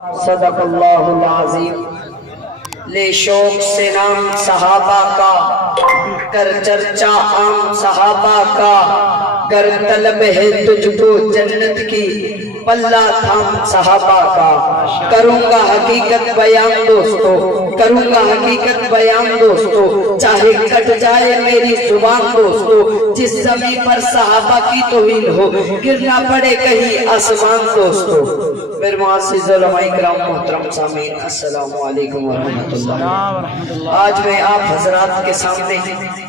صدق اللہ العظیم۔ لے شوق سے نام صحابہ کا، کر چرچا عام صحابہ کا، گر طلب ہے تجھ کو جنت کی، پلہ تھام صحابہ کا۔ کروں گا حقیقت بیان دوستو، کروں گا حقیقت بیان دوستو، چاہے کٹ جائے میری زبان دوستو، جس زمین پر صحابہ کی توہین ہو، گرنا پڑے کہیں آسمان دوستو۔ میرے معزز علماء کرام محترم سامعین، السلام علیکم ورحمۃ اللہ۔ آج میں آپ حضرات کے سامنے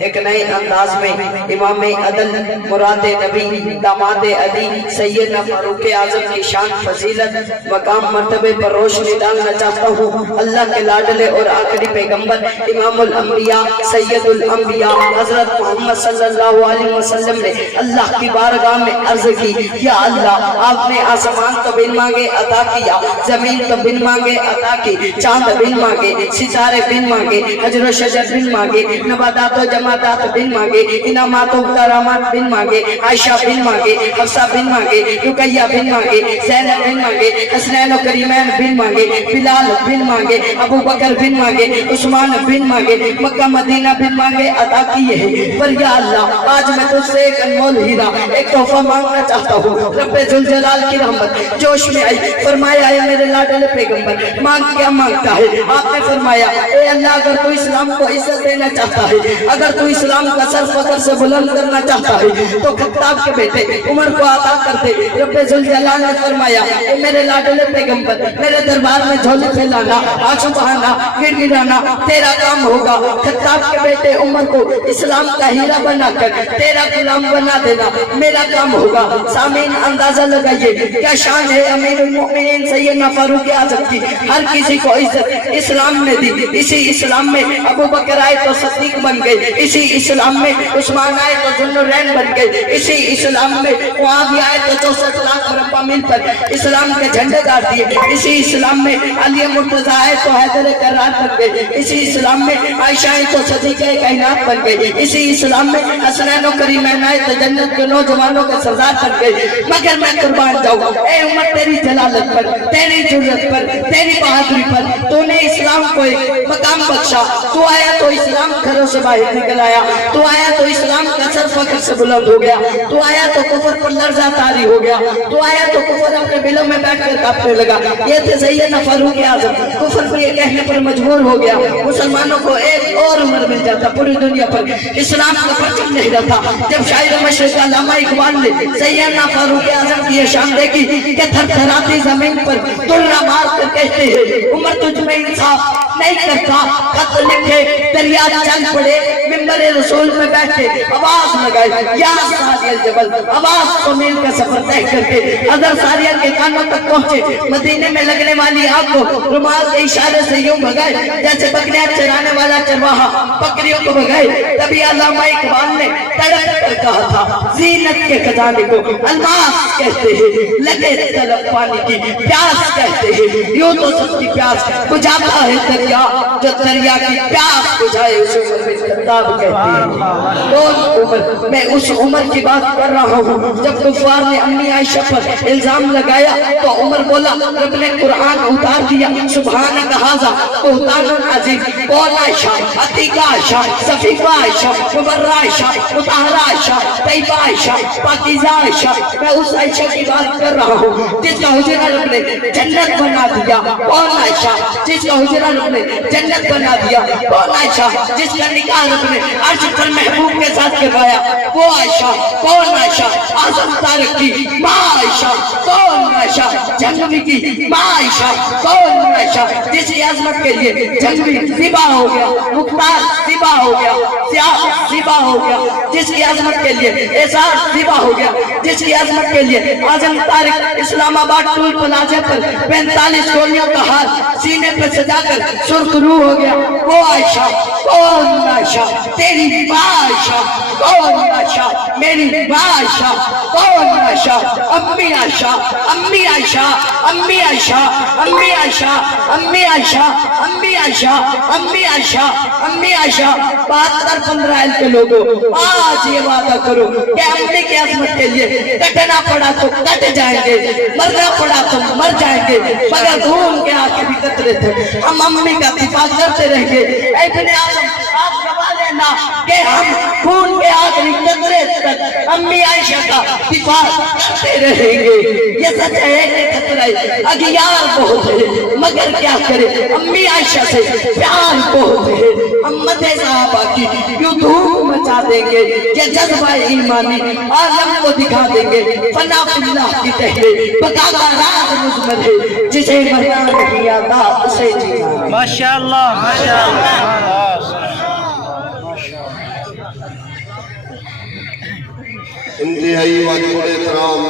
ایک نئے انداز میں امام عدل، مراد نبی، داماد علی، سیدنا فاروق اعظم کی شان، فضیلت، مقام، مرتبے پر روشنی ڈالنا چاہتا ہوں۔ اللہ کے لاڈلے اور آخری پیغمبر امام الانبیاء، سید الانبیاء حضرت محمد صلی اللہ علیہ وسلم نے اللہ کی بارگاہ میں عرض کی، یا اللہ، آپ نے آسمان تو بن مانگے عطا کیا، زمین تو بن مانگے عطا کی، چاند بن مانگے، ستارے بن مانگے، حجر و شجر بن مانگے، نباتات و جمادات بن مانگے، انعامات و کرامات بن مانگے، عائشہ بن مانگے، حفصہ بن مانگے، رقیہ بن مانگے، زینب بن مانگے، حسنین و کریمین بن مانگے، بلال بن مانگے، ابو بکر بن مانگے، عثمان بن مانگے، مکہ مدینہ بن مانگے، عطا کیے ہیں۔ پر یا اللہ، آج میں تجھ سے ایک انمول ہیرا، ایک تحفہ مانگنا چاہتا ہوں۔ رب ذوالجلال کی رحمت جوش میں آئی، فرمایا اے میرے لاڈلے پیغمبر، مانگ کیا مانگتا ہے؟ آپ نے فرمایا اے اللہ، اگر تو اسلام کو عزت دینا چاہتا ہے، اگر تو اسلام کا سر فخر سے بلند کرنا چاہتا ہے، تو خطاب کے بیٹے عمر کو عطا کر دے۔ رب ذوالجلال نے فرمایا اے میرے لاڈلے پیغمبر، میرے دربار میں جھولی پھیلانا، آنسو بہانا، گر گرانا تیرا کام ہوگا۔ خطاب کے بیٹے عمر کو اسلام کا ہیرا بنا کر تیرا غلام بنا دینا میرا کام ہوگا۔ سامعین، اندازہ لگائیے کیا شان ہے امیر المؤمنین سیدنا فاروق اعظم کی۔ ہر کسی کو عزت اسلام نے دی، اسی اسلام میں ابو بکر آئے تو صدیق بن گئے، اسی اسلام میں عثمان آئے تو ذوالنورین بن گئے، اسی اسلام میں معاویہ آئے تو 64 لاکھ مربع میل پر اسلام کے جھنڈے گاڑ دیے، اسی اسلام میں علی مرتضیٰ آئے تو حیدر کرار بن گئے، اسی اسلام میں عائشہ آئے تو صدیقہ کائنات بن گئے، اسی اسلام میں حسنین و کریمین آئے تو جنت کے نوجوانوں کے سردار بن گئے۔ مگر میں قربان جاؤں اے عمر تیری جلالت پر، تیری جرت پر، تیری بہادری پر، تو نے اسلام کو ایک مقام بخشا۔ تو آیا تو اسلام گھروں سے باہر نکل آیا، تو آیا تو اسلام کا سر فخر سے بلند ہو گیا، تو آیا تو کفر پر لرزہ طاری ہو گیا، تو آیا تو کفر اپنے بلوں میں بیٹھ کر کانپنے لگا۔ یہ تھے سیدنا فاروق اعظم، کفر پر یہ کہنے پر مجبور ہو گیا مسلمانوں کو ایک اور عمر مل جاتا، پوری دنیا پر اسلام کا پرچم نہیں رہتا۔ جب شاعر مشرق علامہ اقبال نے سیدنا فاروق اعظم کی یہ شان دیکھی کہ تھر تھراتی زمین پر دلہ مار کر کہتے ہیں عمر تجھ میں انصاف نہیں کرتا، خط لکھے دریا چل پڑے، ممبر رسول میں بیٹھے آواز لگائے یا ساری الجبل، آواز کو میل کا سفر طے کر کے حضرت ساریہ کے کانوں تک پہنچے، مدینے میں لگنے والی آگ کو رومال کے اشارے سے یوں بھگائے جیسے بکریاں چرانے والا چرواہا بکریوں کو بھگائے۔ تبھی علامہ اقبال نے تڑپ کر کہا تھا زینت کے خزانے کو الماس کہتے ہیں، لگے طلب پانی کی پیاس کہتے ہیں، یوں تو سب کی پیاس بجھاتا ہے دریا، جو دریا کی پیاس بجھائے اسے عمر بن خطاب کہتے ہیں۔ کون عمر؟ میں اس عمر کی بات کر رہا ہوں جب کفار نے امی عائشہ پر الزام لگایا تو عمر بولا، رب نے قرآن اتار دیا، سبحانک ھذا بہتان عظیم۔ کون عائشہ؟ عتیقہ عائشہ، صفیفہ عائشہ، مبرہ عائشہ، مطہرہ عائشہ، طیبہ عائشہ، پاکیزہ عائشہ۔ میں اس عائشہ کی بات کر رہا ہوں جس کا حجرہ رب نے جنت بنا دیا۔ کون عائشہ؟ جس کا حجرہ رب نے جنت بنا دیا۔ کون عائشہ؟ جس کا نکاح رب نے عرش پر محبوب کے ساتھ کروایا، وہ عائشہ۔ کون عائشہ؟ اعظم طارق کی ماں عائشہ۔ کون عائشہ؟ جنگوی کی ماں عائشہ۔ کون عائشہ؟ جس کی عظمت کے لیے جنگوی ذبح ہو گیا، مختار ذبح ہو گیا، سیاہ ذبح ہو گیا، جس کی عظمت کے لیے احساس ذبح ہو گیا، جس کی عظمت کے لیے اعظم طارق اسلام آباد ٹول پلازے پر 45 گولیوں کا ہار سینے پہ سجا کر سرخ روح ہو گیا، وہ عائشہ۔ کون عائشہ؟ تیری ماں عائشہ۔ کون عائشہ؟ میری ماں عائشہ۔ کون عائشہ؟ امی عائشہ، امی عائشہ، امی عائشہ، امی عائشہ، امی عائشہ، امی عائشہ، امی عائشہ، امی عائشہ۔ 72-15 کے لوگوں آج یہ وعدہ کرو کہ امی کی عظمت کے لیے کٹنا پڑا تو کٹ جائیں گے، مرنا پڑا تو مر جائیں گے، مگر دھوم قطرے تک ہم امی کا دفاع کرتے رہیں گے۔ ابن اعظم آپ گواہ لینا کہ ہم خون کے آخری قطرے تک امی عائشہ کا دفاع کرتے رہیں گے۔ یہ سچ ہے کہ قطرے اگیار بہت ہے مگر کیا کرے امی عائشہ سے پیار بہت ہے۔ ہم مدح صحابہ کی یوں دھوم مچا دیں گے کہ جذبہ ایمانی عالم کو دکھا دیں گے۔ فنا فی اللہ کی تحرے بقا کا راز مزمر ہے، جسے مرنا نہیں آتا اسے جینا۔ ماشاءاللہ ماشاءاللہ۔ انتہائی واجب الاحترام